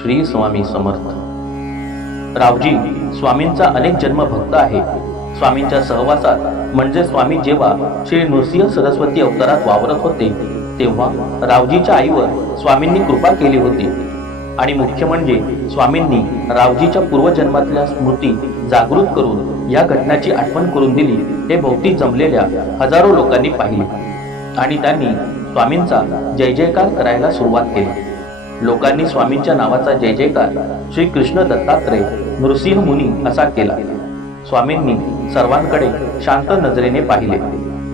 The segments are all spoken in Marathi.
श्री स्वामी समर्थ. रावजी स्वामींचा अनेक जन्म भक्त आहे. स्वामींच्या सहवासात म्हणजे स्वामी जेव्हा श्री नृसिंह सरस्वती अवतारात वावरत होते तेव्हा रावजीच्या आईवर स्वामींनी कृपा केली होती. आणि मुख्य म्हणजे स्वामींनी रावजीच्या पूर्वजन्मातल्या स्मृती जागृत करून या घटनाची आठवण करून दिली. हे भोवती जमलेल्या हजारो लोकांनी पाहिले आणि त्यांनी स्वामींचा जय जयकार करायला सुरुवात केली. लोकांनी स्वामींच्या नावाचा जय जयकार श्री कृष्ण दत्तात्रय नृसिंह मुनी असा केला. स्वामींनी सर्वांकडे शांत नजरेने पाहिले.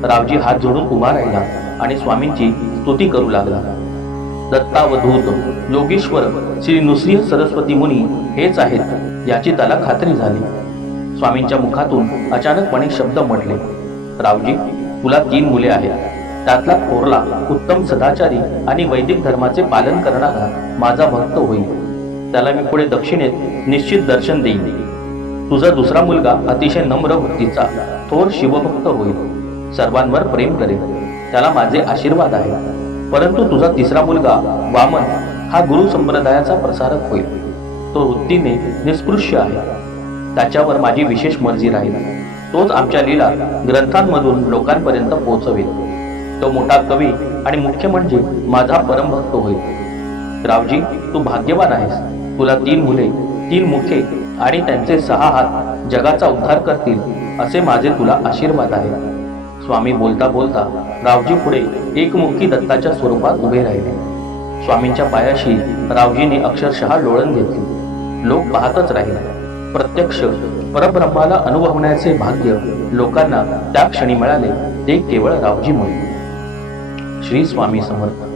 रावजी हात जोडून उभा राहिला आणि स्वामींची स्तुती करू लागला. दत्तावधूत योगेश्वर श्री नृसिंह सरस्वती मुनी हेच आहेत याची त्याला खात्री झाली. स्वामींच्या मुखातून अचानकपणे शब्द म्हटले, रावजी, तुला 3 मुले आहेत. त्यातला थोरला उत्तम सदाचारी आणि वैदिक धर्माचे पालन करणारा माझा भक्त होईल. त्याला मी पुढे दक्षिणेत निश्चित दर्शन देईन. तुझा दुसरा मुलगा अतिशय नम्र वृत्तीचा थोर शिवभक्त होईल. सर्वांवर प्रेम करेल. त्याला माझे आशीर्वाद आहे. परंतु तुझा तिसरा मुलगा वामन हा गुरु संप्रदायाचा प्रसारक होईल. तो वृत्तीने निस्पृश्य आहे. त्याच्यावर माझी विशेष मर्जी राहील. तोच आमच्या लीला ग्रंथांमधून लोकांपर्यंत पोहोचवेल. तो मोठा कवी आणि मुख्य म्हणजे माझा परमभक्त होईल. रावजी, तू भाग्यवान आहेस. तुला 3 मुले, 3 मुखे आणि त्यांचे 6 हात जगाचा उद्धार करतील असे माझे तुला आशीर्वाद आहे. स्वामी बोलता बोलता रावजी पुढे एकमुखी दत्ताच्या स्वरूपात उभे राहिले. स्वामींच्या पायाशी रावजीने अक्षरशः लोळण घेतली. लोक पाहतच राहिले. प्रत्यक्ष परब्रह्माला अनुभवण्याचे भाग्य लोकांना त्या क्षणी मिळाले ते केवळ रावजीमुळे. श्री स्वामी समर्थ.